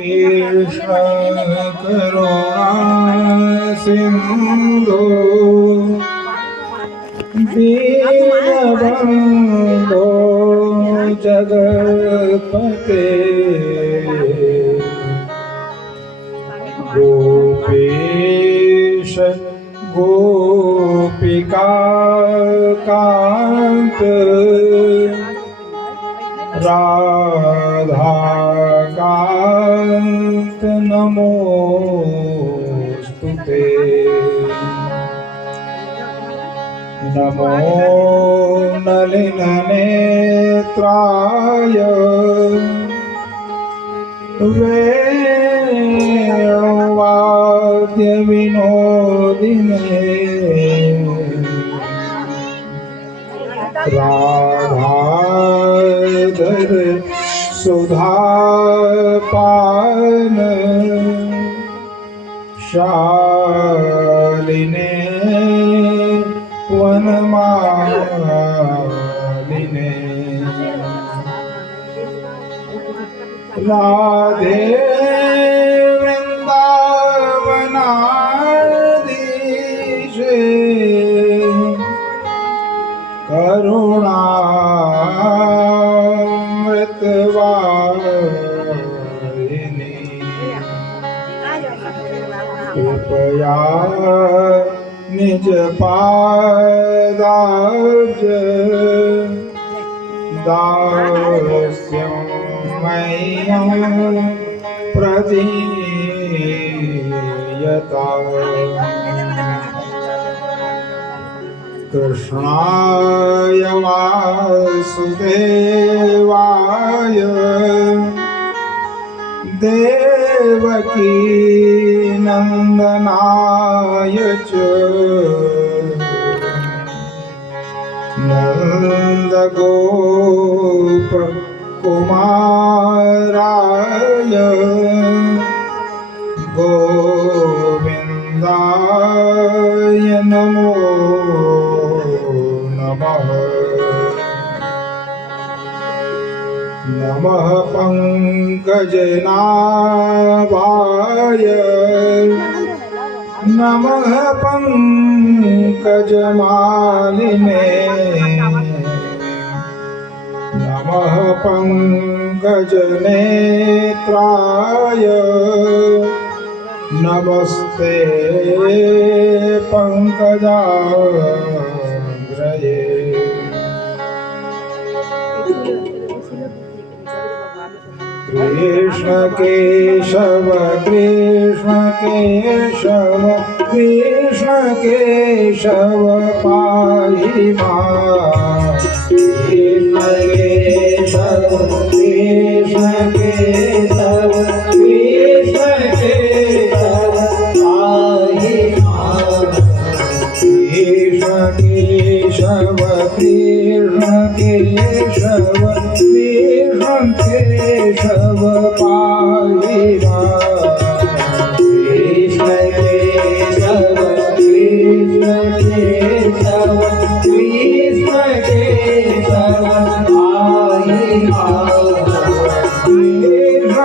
कृष्ण करुणा सिंधु दीनबंधो जगत्पते गोपेश गोपिका कांत राधा कांत नमोस्तुते। नमो नलिननेत्राय वेणुवाद्यविनोदिने राधाधर सुधापान शालिने वनमालिने राधे वृंदावनाधीशे करुणामृतवाहिनी कृपया निज पादाब्ज दास्यं मह्यं प्रदीयताम्। कृष्णाय वासुदेवाय देवकी नंदनाय च नंदगोप कुमाराय गोविन्दाय नमो नमः। नमः पंकजनाभाय नमः पंकजमालिने नमः पंकजनेत्राय नमस्ते पंकजाग्रये। कृष्ण केशव कृष्ण केशव कृष्ण केशव पाहि मां। कृष्ण केशव कृष्ण केशव कृष्ण केशव पाहि मां। कृष्ण केशव कृष्ण केशव कृष्ण केशव पाहि मां। कृष्ण केशव कृष्ण केशव कृष्ण केशव पाहि मां। कृष्ण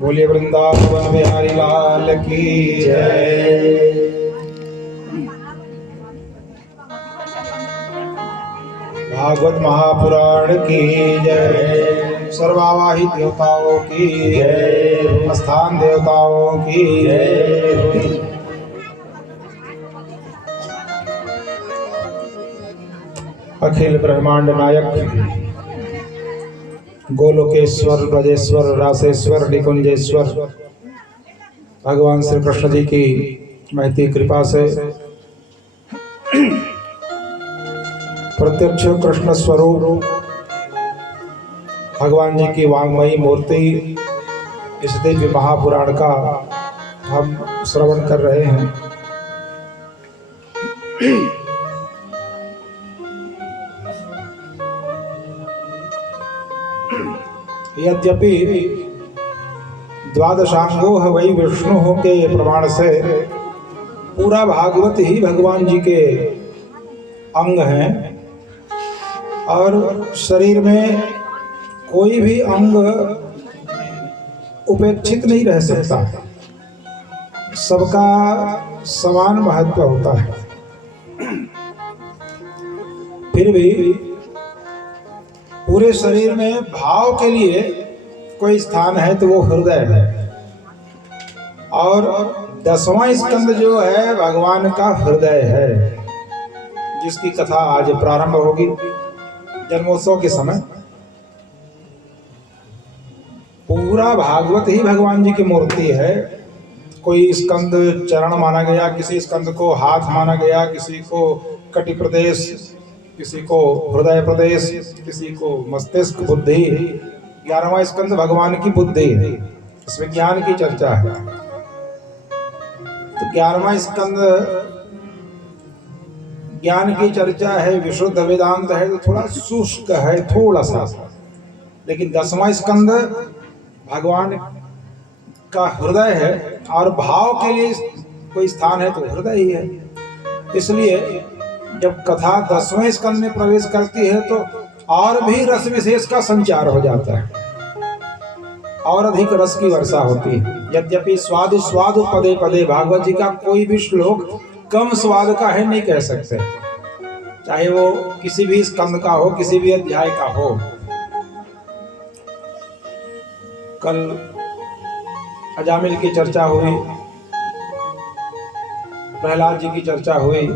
बोलिए वृंदावन बिहारी लाल की जय। भागवत महापुराण की जय। सर्वावाहित देवताओं की जय। स्थान देवताओं की जय। अखिल ब्रह्मांड नायक गोलोकेश्वर ब्रजेश्वर रासेश्वर निकुंजेश्वर भगवान श्री कृष्ण जी की महती कृपा से प्रत्यक्ष कृष्ण स्वरूप भगवान जी की वांगमयी मूर्ति इस दिव्य महापुराण का हम श्रवण कर रहे हैं। यद्यपि द्वादशांगो वही विष्णु के प्रमाण से पूरा भागवत ही भगवान जी के अंग हैं और शरीर में कोई भी अंग उपेक्षित नहीं रह सकता, सबका समान महत्व होता है। फिर भी पूरे शरीर में भाव के लिए कोई स्थान है तो वो हृदय है और 10वां स्कंद जो है भगवान का हृदय है, जिसकी कथा आज प्रारंभ होगी जन्मोत्सव के समय। पूरा भागवत ही भगवान जी की मूर्ति है। कोई स्कंद चरण माना गया, किसी स्कंद को हाथ माना गया, किसी को कटि प्रदेश, किसी को हृदय प्रदेश, किसी को मस्तिष्क बुद्धि। 11वां स्कंद भगवान की बुद्धि है, इसमें ज्ञान की चर्चा है। तो 11वां स्कंद ज्ञान की चर्चा है, विशुद्ध वेदांत है, तो थोड़ा शुष्क है थोड़ा सा। लेकिन 10वां स्कंद भगवान का हृदय है और भाव के लिए कोई स्थान है तो हृदय ही है। इसलिए जब कथा 10वें स्कंद में प्रवेश करती है तो और भी रस विशेष का संचार हो जाता है और अधिक रस की वर्षा होती है। यद्यपि स्वादु स्वादु पदे पदे, भागवत जी का कोई भी श्लोक कम स्वाद का है नहीं कह सकते, चाहे वो किसी भी स्कंद का हो, किसी भी अध्याय का हो। कल अजामिल की चर्चा हुई, प्रहलाद जी की चर्चा हुई।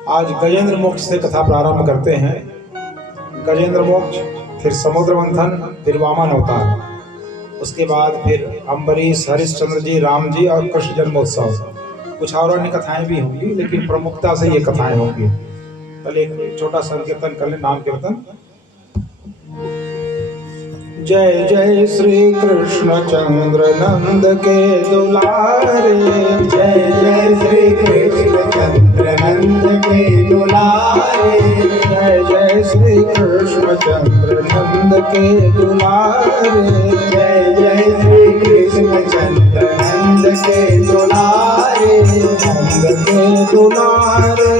आज गजेंद्र मोक्ष से कथा प्रारंभ करते हैं। गजेंद्र मोक्ष, फिर समुद्र मंथन, फिर वामन अवतार। उसके बाद फिर अम्बरीश, हरिश्चंद्र जी, राम जी और कृष्ण जन्मोत्सव। कुछ और अन्य कथाएं भी होंगी, लेकिन प्रमुखता से ये कथाएं होंगी। पहले एक छोटा संकीर्तन कर ले, नाम कीर्तन। जय जय श्री कृष्ण चंद्र नंद के दुलारे, जय जय श्री कृष्ण चंद्र नंद के दुलारे, जय जय श्री कृष्ण चंद्र नंद के दुलारे, जय जय श्री कृष्ण चंद्र नंद के दुलारे, नंद के दुलारे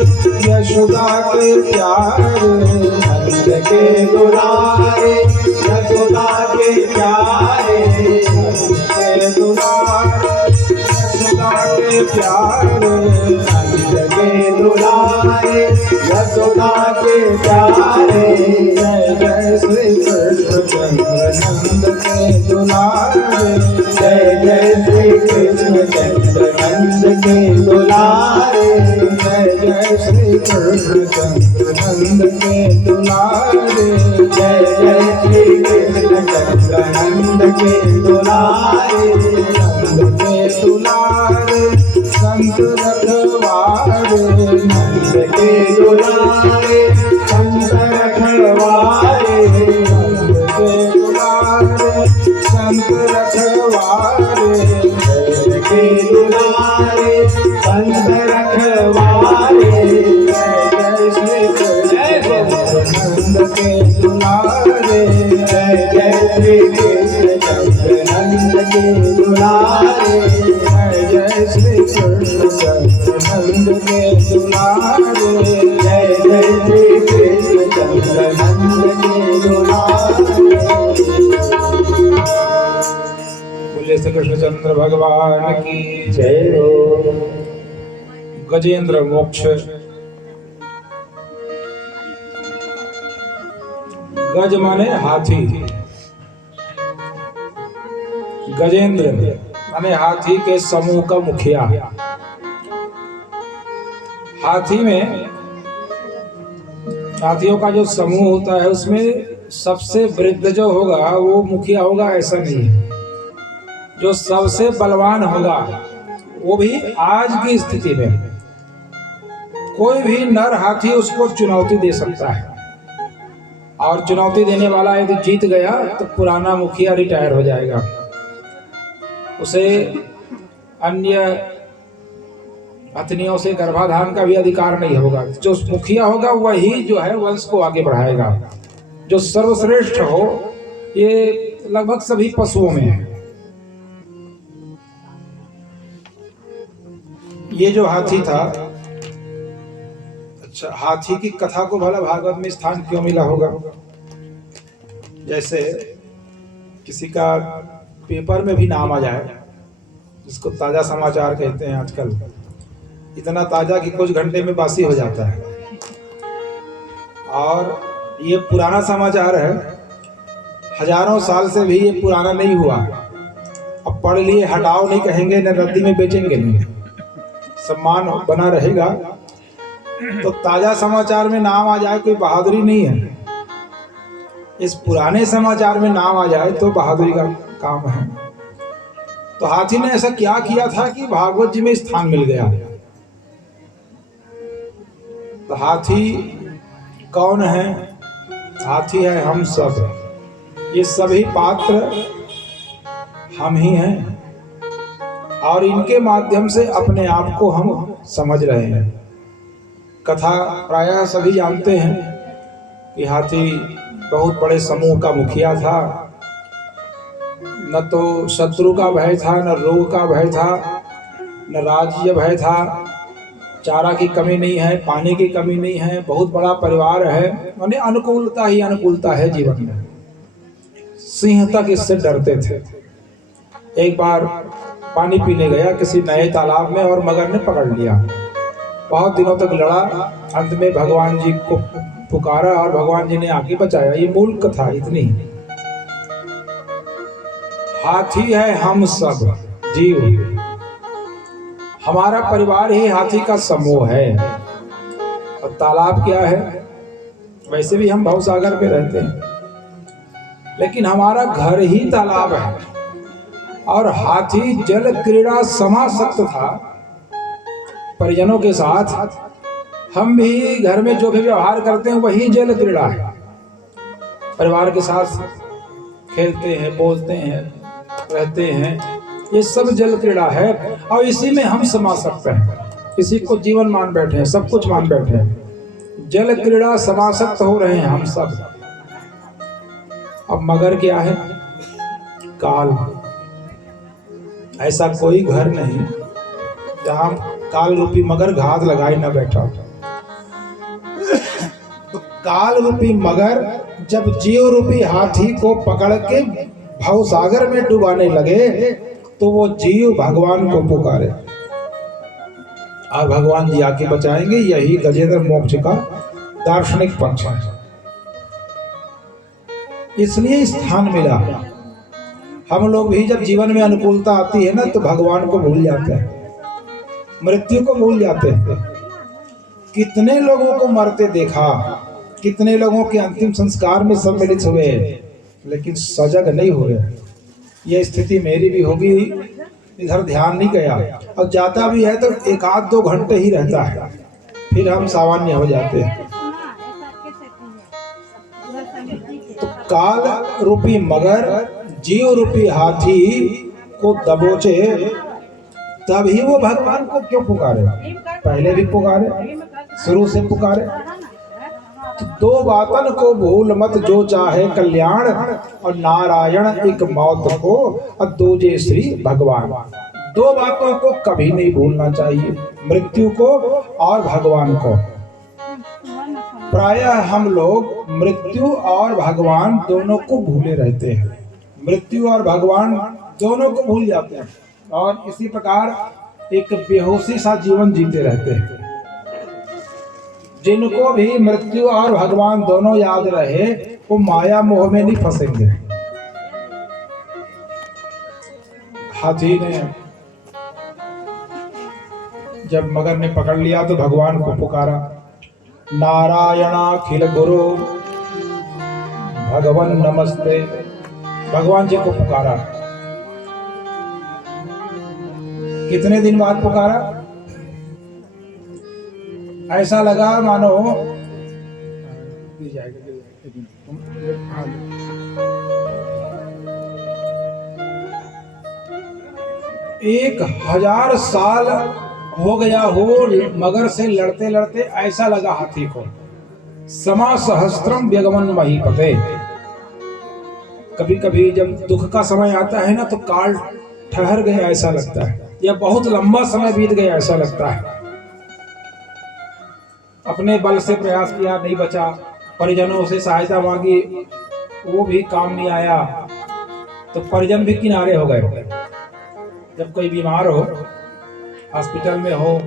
यशोदा के प्यारे, नंद के दुलारे यशोदा के प्यारे, के दुलारे यशोदा के प्यारे, नंद के दुलारे यशोदा के प्यारे, जय जय श्री कृष्ण चंद्र नंद के दुलारे, जय जय श्री कृष्ण चंद्र नंद के दुलारे, जय जय श्री कृष्ण चंद्र नंद के दुलारे, जय जय श्री कृष्ण चंद्र नंद के दुलारे, नंद के दुलारे संत रखवारे, नंद के दुलारे संत रखवारे, नंद के दुलारे संत रखवारे, नंद के दुलारे संत रखवारे, जय जय श्री कृष्ण नंद के दुलारे, जय जय श्री कृष्ण चंद्र नंद के दुलारे, जय जय श्री कृष्ण चंद्र नंद के दुलारे, जय जय श्री कृष्ण चंद्र नंद के दुलारे। बोले श्री कृष्णचंद्र भगवान की जय हो। गजेंद्र मोक्ष। गज माने हाथी, गजेंद्र माने हाथी के समूह का मुखिया। हाथी में हाथियों का जो समूह होता है उसमें सबसे वृद्ध जो होगा वो मुखिया होगा, ऐसा नहीं है। जो सबसे बलवान होगा वो भी आज की स्थिति में कोई भी नर हाथी उसको चुनौती दे सकता है, और चुनौती देने वाला यदि जीत गया तो पुराना मुखिया रिटायर हो जाएगा, उसे अन्य हथनियों से गर्भाधान का भी अधिकार नहीं होगा। जो मुखिया होगा वही जो है वंश को आगे बढ़ाएगा। जो सर्वश्रेष्ठ हो ये लगभग सभी पशुओं में है। ये जो हाथी था, अच्छा, हाथी की कथा को भला भागवत में स्थान क्यों मिला होगा? जैसे किसी का पेपर में भी नाम आ जाए, जिसको ताजा समाचार कहते हैं आजकल, इतना ताजा कि कुछ घंटे में बासी हो जाता है, और ये पुराना समाचार है, हजारों साल से भी ये पुराना नहीं हुआ। अब पढ़ लिए हटाओ नहीं कहेंगे, न रद्दी में बेचेंगे नहीं, सम्मान बना रहेगा। तो ताजा समाचार में नाम आ जाए कोई बहादुरी नहीं है, इस पुराने समाचार में नाम आ जाए तो बहादुरी का काम है। तो हाथी ने ऐसा क्या किया था कि भागवत जी में स्थान मिल गया? तो हाथी कौन है? हाथी है हम सब। ये सभी पात्र हम ही हैं, और इनके माध्यम से अपने आप को हम समझ रहे हैं। कथा प्रायः सभी जानते हैं कि हाथी बहुत बड़े समूह का मुखिया था। न तो शत्रु का भय था, न रोग का भय था, न राज्य भय था, चारा की कमी नहीं है, पानी की कमी नहीं है, बहुत बड़ा परिवार है, माने अनुकूलता ही अनुकूलता है जीवन में। सिंह तक इससे डरते थे। एक बार पानी पीने गया किसी नए तालाब में और मगर ने पकड़ लिया। बहुत दिनों तक लड़ा, अंत में भगवान जी को पुकारा और भगवान जी ने आके बचाया। ये मूल कथा इतनी। हाथी है हम सब जीव, हमारा परिवार ही हाथी का समूह है। और तालाब क्या है? वैसे भी हम भवसागर पे रहते हैं, लेकिन हमारा घर ही तालाब है। और हाथी जल क्रीड़ा समासक्त था परिजनों के साथ। हम भी घर में जो भी व्यवहार करते हैं वही जल क्रीड़ा है। परिवार के साथ खेलते हैं, बोलते हैं, रहते हैं, ये सब जल क्रीड़ा है और इसी में हम समा सकते हैं। इसी को जीवन मान बैठे हैं, सब कुछ मान बैठे हैं। जल क्रीड़ा समासक्त हो रहे हैं हम सब। अब मगर क्या है? काल। ऐसा कोई घर नहीं जहां काल रूपी मगर घात लगाए न बैठा। तो काल रूपी मगर जब जीव रूपी हाथी को पकड़ के भव सागर में डुबाने लगे तो वो जीव भगवान को पुकारे और भगवान जी आके बचाएंगे। यही गजेंद्र मोक्ष का दार्शनिक पक्ष है। इसलिए स्थान मिला। हम लोग भी जब जीवन में अनुकूलता आती है ना तो भगवान को भूल जाते हैं, मृत्यु को भूल जाते हैं। कितने लोगों को मरते देखा, कितने लोगों के अंतिम संस्कार में सम्मिलित हुए, लेकिन सजग नहीं हुए। यह स्थिति मेरी भी होगी, इधर ध्यान नहीं गया। और जाता भी है तो 1-2 घंटे ही रहता है, फिर हम सामान्य हो जाते हैं। तो काल रूपी मगर जीव रूपी हाथी को दबोचे, तभी वो भगवान को क्यों पुकारे? पहले भी पुकारे, शुरू से पुकारे। तो 2 बातन को भूल मत जो चाहे कल्याण, और नारायण एक मौत को और दूजे श्री भगवान। 2 बातों को कभी नहीं भूलना चाहिए, मृत्यु को और भगवान को। प्रायः हम लोग मृत्यु और भगवान दोनों को भूले रहते हैं। मृत्यु और भगवान दोनों को भूल जाते हैं और इसी प्रकार एक बेहोशी सा जीवन जीते रहते हैं। जिनको भी मृत्यु और भगवान दोनों याद रहे वो माया मोह में नहीं फंसेंगे। हाथी ने जब मगर ने पकड़ लिया तो भगवान को पुकारा, नारायणाखिल गुरु भगवन नमस्ते। भगवान जी को पुकारा। कितने दिन बाद पुकारा? ऐसा लगा मानो 1000 साल हो गया हो मगर से लड़ते लड़ते। ऐसा लगा हाथी को। समा सहस्त्रम व्यगमन महीपते। कभी कभी जब दुख का समय आता है ना तो काल ठहर गए ऐसा लगता है, या बहुत लंबा समय बीत गया ऐसा लगता है। अपने बल से प्रयास किया, नहीं बचा, परिजनों से सहायता मांगी, वो भी काम नहीं आया, तो परिजन भी किनारे हो गए। जब कोई बीमार हो, हॉस्पिटल में हो,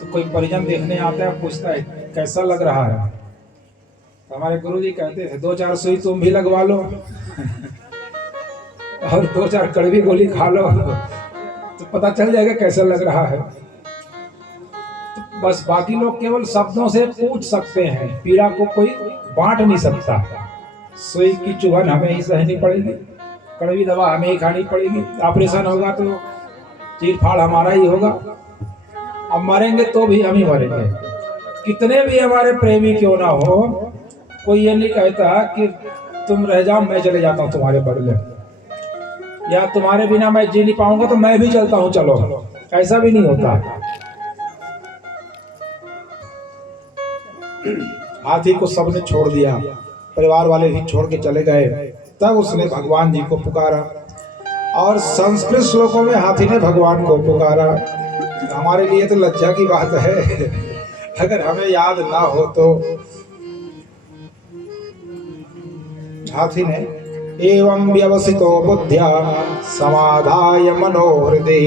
तो कोई परिजन देखने आता है, पूछता है कैसा लग रहा है। हमारे गुरुजी कहते थे 2-4 सुई तुम भी लगवा लो और 2-4 कड़वी गोली खा लो तो पता चल जाएगा कैसा लग रहा है। तो बस बाकी लोग केवल शब्दों से पूछ सकते हैं, पीड़ा को कोई बांट नहीं सकता। सुई की चुभन हमें ही सहनी पड़ेगी, कड़वी दवा हमें ही खानी पड़ेगी, ऑपरेशन होगा तो चीर फाड़ हमारा ही होगा, अब मरेंगे तो भी हम ही मरेंगे। कितने भी हमारे प्रेमी क्यों ना हो, कोई ये नहीं कहता कि तुम रह जाओ मैं चले जाता हूं तुम्हारे बदले, या तुम्हारे बिना मैं जी नहीं पाऊंगा तो मैं भी चलता हूं चलो, ऐसा भी नहीं होता। हाथी को सबने छोड़ दिया, परिवार वाले भी छोड़ के चले गए। तब उसने भगवान जी को पुकारा, और संस्कृत श्लोकों में हाथी ने भगवान को पुकारा। हमारे लिए तो लज्जा की बात है अगर हमें याद ना हो तो। हाथी ने एवं व्यवसितो बुद्ध्या समाधाय मनोहृदय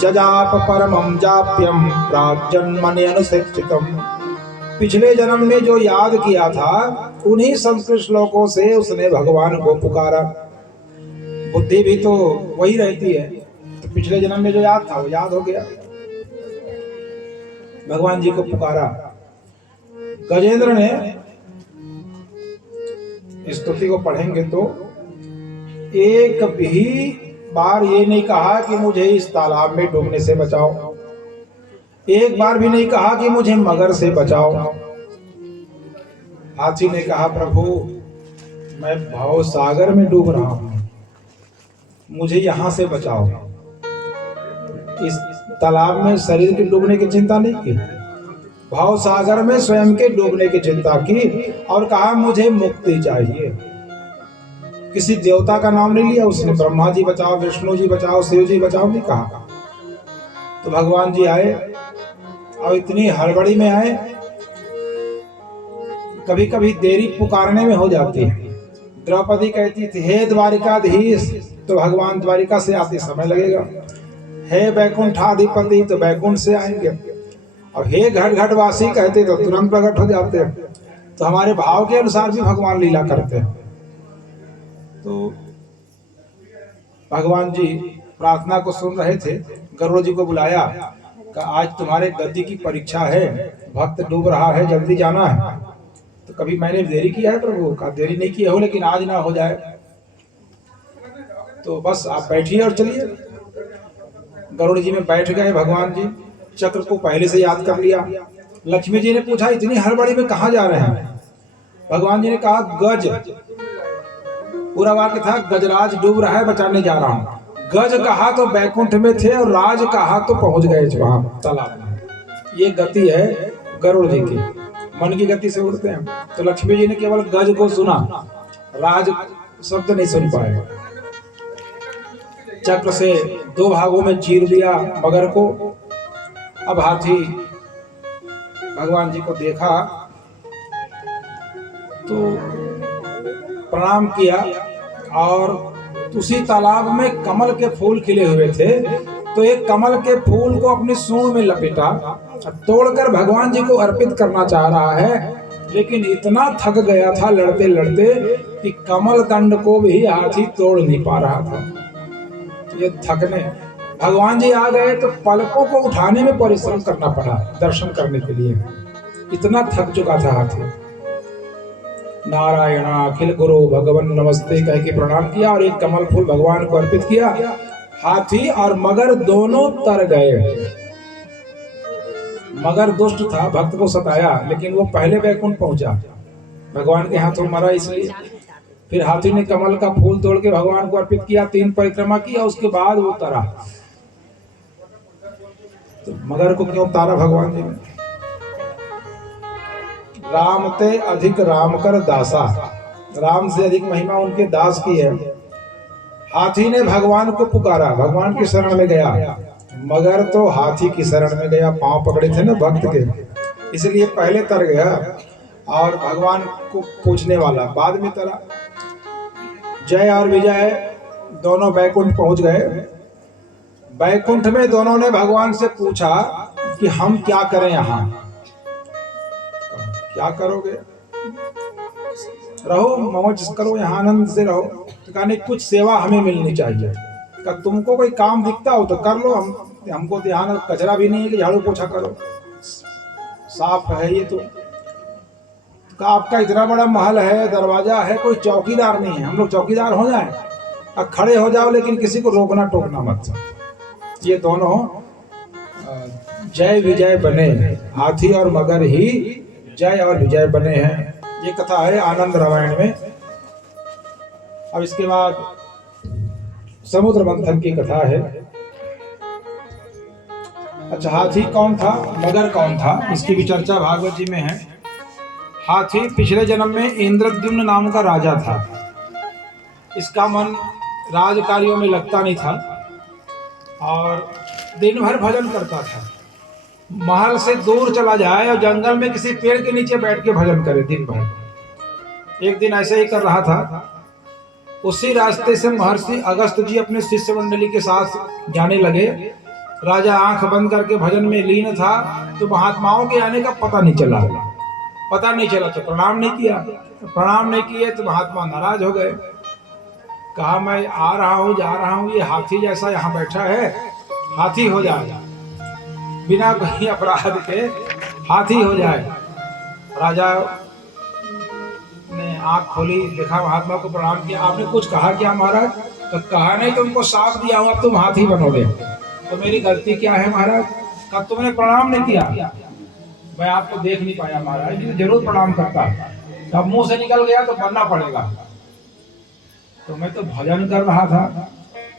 जजाप परमं जाप्यम प्राग्जन्मनि अनुशिक्षितम। पिछले जन्म में जो याद किया था उन्हीं संस्कृत श्लोकों से उसने भगवान को पुकारा। बुद्धि भी तो वही रहती है, तो पिछले जन्म में जो याद था वो याद हो गया, भगवान जी को पुकारा। गजेंद्र ने स्तुति को पढ़ेंगे तो एक भी बार ये नहीं कहा कि मुझे इस तालाब में डूबने से बचाओ, एक बार भी नहीं कहा कि मुझे मगर से बचाओ। हाथी ने कहा प्रभु मैं भाव सागर में डूब रहा हूं, मुझे यहां से बचाओ। इस तालाब में शरीर के डूबने की चिंता नहीं की, भाव सागर में स्वयं के डूबने की चिंता की और कहा मुझे मुक्ति चाहिए। किसी देवता का नाम नहीं लिया उसने, ब्रह्मा जी बचाओ, विष्णु जी बचाओ, शिव जी बचाओ नहीं कहा। तो भगवान जी आए और इतनी हड़बड़ी में आए, कभी कभी देरी पुकारने में हो जाती है। द्रौपदी कहती थी हे द्वारिकाधीश, तो भगवान द्वारिका से आते समय लगेगा। हे बैकुंठाधिपति, तो बैकुंठ से आएंगे। और हे घट घटवासी कहते तो तुरंत प्रकट हो जाते हैं। तो हमारे भाव के अनुसार भी भगवान लीला करते हैं। तो भगवान जी प्रार्थना को सुन रहे थे, गरुड़ जी को बुलाया कि आज तुम्हारे गद्दी की परीक्षा है, भक्त डूब रहा है, जल्दी जाना है। तो कभी मैंने देरी किया है प्रभु? कहा देरी नहीं किया हो, लेकिन आज ना हो जाए तो बस आप बैठिए और चलिए। गरुड़ जी में बैठ गए भगवान जी, चक्र को पहले से याद कर लिया। लक्ष्मी जी ने पूछा इतनी हड़बड़ी में कहाँ जा रहे हैं? भगवान जी ने कहा गज, पूरा वाक्य था गजराज डूब रहा है, बचाने जा रहा हूं। गज कहा तो बैकुंठ में थे और राज कहा तो पहुंच गए वहां तालाब में। ये गति है गरुड़ जी की, मन की गति से उड़ते हैं। तो लक्ष्मी जी ने केवल गज को सुना, राज शब्द नहीं सुन पाए। चक्र से दो भागों में चीर दिया मगर को। अब हाथी भगवान जी को देखा तो प्रणाम किया और उसी तालाब में कमल के फूल खिले हुए थे, तो एक कमल के फूल को अपनी सूंड में लपेटा, तोड़कर भगवान जी को अर्पित करना चाह रहा है। लेकिन इतना थक गया था लड़ते लड़ते कि कमल दंड को भी हाथी तोड़ नहीं पा रहा था। ये थकने भगवान जी आ गए तो पलकों को उठाने में परिश्रम करना पड़ा दर्शन करने के लिए, इतना थक चुका था हाथी। नारायण अखिल गुरु भगवान नमस्ते कह के प्रणाम किया और एक कमल फूल भगवान को अर्पित किया। हाथी और मगर दोनों तर गए। मगर दुष्ट था, भक्त को सताया, लेकिन वो पहले बैकुंठ पहुंचा, भगवान के हाथों मरा इसलिए। फिर हाथी ने कमल का फूल तोड़ के भगवान को अर्पित किया, 3 परिक्रमा किया, उसके बाद वो तरा। तो मगर को क्यों तारा भगवान जी ने? राम ते अधिक राम कर दासा, राम से अधिक महिमा उनके दास की है। हाथी ने भगवान को पुकारा, भगवान की शरण में गया, मगर तो हाथी की शरण में गया, पांव पकड़े थे ना भक्त के, इसलिए पहले तर गया और भगवान को पूछने वाला बाद में तरा। जय और विजय दोनों बैकुंठ पहुंच गए। बैकुंठ में दोनों ने भगवान से पूछा कि हम क्या करें यहाँ? क्या करोगे? रहो, मौज करो, यहाँ आनंद से रहो। तो कहने कुछ सेवा हमें मिलनी चाहिए। का तुमको कोई काम दिखता हो तो कर लो, हमको तो यहाँ कचरा भी नहीं है कि झाड़ू पोछा करो, साफ है ये तो। का आपका इतना बड़ा महल है, दरवाजा है, कोई चौकीदार नहीं है, हम लोग चौकीदार हो जाए? अब खड़े हो जाओ, लेकिन किसी को रोकना टोकना मत। ये दोनों जय विजय बने, हाथी और मगर ही जय और विजय बने हैं। ये कथा है आनंद रामायण में। अब इसके बाद समुद्र मंथन की कथा है। अच्छा, हाथी कौन था, मगर कौन था, इसकी भी चर्चा भागवत जी में है। हाथी पिछले जन्म में इंद्रद्युम्न नाम का राजा था। इसका मन राज कार्यों में लगता नहीं था और दिन भर भजन करता था। महल से दूर चला जाए और जंगल में किसी पेड़ के नीचे बैठ के भजन करे दिन भर। एक दिन ऐसे ही कर रहा था, उसी रास्ते से महर्षि अगस्त जी अपने शिष्य मंडली के साथ जाने लगे। राजा आंख बंद करके भजन में लीन था, तो महात्माओं के आने का पता नहीं चला तो प्रणाम नहीं किया। प्रणाम नहीं किए तो महात्मा नाराज हो गए। कहा मैं आ रहा हूँ, जा रहा हूँ, ये हाथी जैसा यहाँ बैठा है, हाथी हो जाए, बिना कोई अपराध के हाथी हो जाए। राजा ने आंख खोली, देखा महात्मा को प्रणाम किया, आपने कुछ कहा क्या महाराज? तो कहा नहीं, तुमको साफ दिया हूं, अब तुम हाथी बनोगे। तो मेरी गलती क्या है महाराज? कब तुमने प्रणाम नहीं किया? मैं आपको देख नहीं पाया महाराज, जी जरूर प्रणाम करता, तब मुंह से निकल गया तो बनना पड़ेगा। तो मैं तो भजन कर रहा था।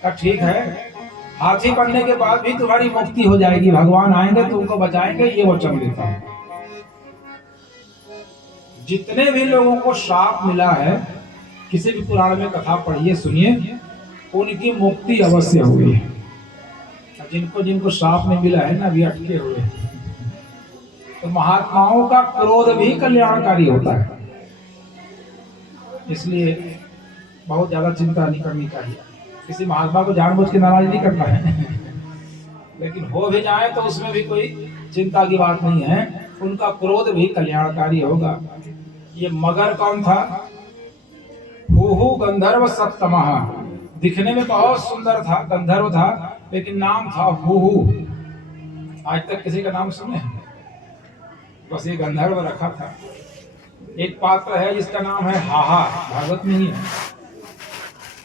कहा ठीक है, हाथी बनने के बाद भी तुम्हारी मुक्ति हो जाएगी, भगवान आएंगे तुमको बचाएंगे, ये वचन देता हूं। जितने भी लोगों को श्राप मिला है, किसी भी पुराण में कथा पढ़िए सुनिए, उनकी मुक्ति अवश्य हुई है। जिनको जिनको श्राप नहीं मिला है ना, अभी अटके हुए हैं। तो महात्माओं का क्रोध भी कल्याणकारी होता है, इसलिए बहुत ज्यादा चिंता नहीं करनी चाहिए। किसी महात्मा को जानबूझ के नाराज नहीं करना है लेकिन हो भी जाए तो उसमें भी कोई चिंता की बात नहीं है, उनका क्रोध भी कल्याणकारी होगा। ये मगर कौन था? हुहु गंधर्व सप्तमः। दिखने में बहुत सुंदर था, गंधर्व था, लेकिन नाम था हुहु। आज तक किसी का नाम सुने? बस ये गंधर्व रखा था। एक पात्र है जिसका नाम है हाहा, भागवत में ही है।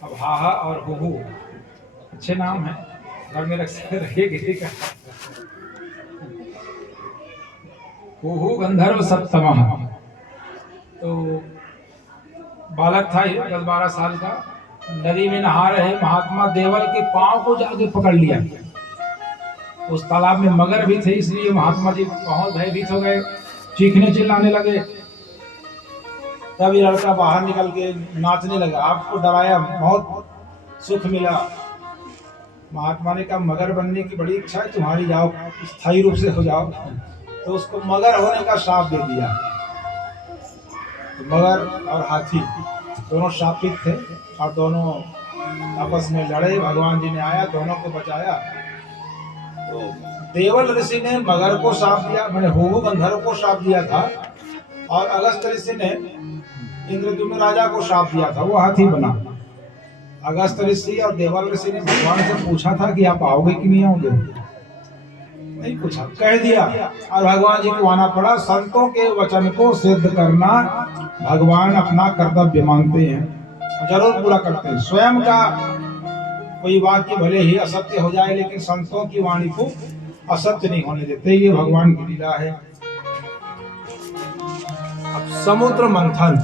अब हाहा और हुहु अच्छे नाम है, घर में रखिएगा। हुहु गंधर्व सप्तमः। तो बालक था, 10-12 साल का, नदी में नहा रहे, महात्मा देवल के पांव को जाके पकड़ लिया। उस तालाब में मगर भी थे, इसलिए महात्मा जी बहुत भयभीत हो गए, चीखने चिल्लाने लगे। तब ये लड़का बाहर निकल के नाचने लगा, आपको डराया, बहुत सुख मिला। महात्मा ने कहा मगर बनने की बड़ी इच्छा है तुम्हारी, जाओ स्थायी रूप से हो जाओ। तो उसको मगर होने का श्राप दे दिया। तो मगर और हाथी दोनों शापित थे और दोनों आपस में लड़े। भगवान जी ने आया, दोनों को बचाया। तो देवल ऋषि ने मगर को श्राप दिया, मैंने हुहु गंधर्व को श्राप दिया था, और अगस्त ऋषि ने इंद्रद्युम्न राजा को श्राप दिया था, वो हाथी बना। अगस्त ऋषि और देवल ऋषि ने भगवान से पूछा था कि आप आओगे कि नहीं आओगे? नहीं पूछा, कह दिया, और भगवान जी को आना पड़ा। संतों के वचन को सिद्ध करना भगवान अपना कर्तव्य मानते हैं, जरूर पूरा करते हैं। स्वयं का कोई वाक्य भले ही असत्य हो जाए, लेकिन संतों की वाणी को असत्य नहीं होने देते, ये भगवान की लीला है। अब समुद्र मंथन।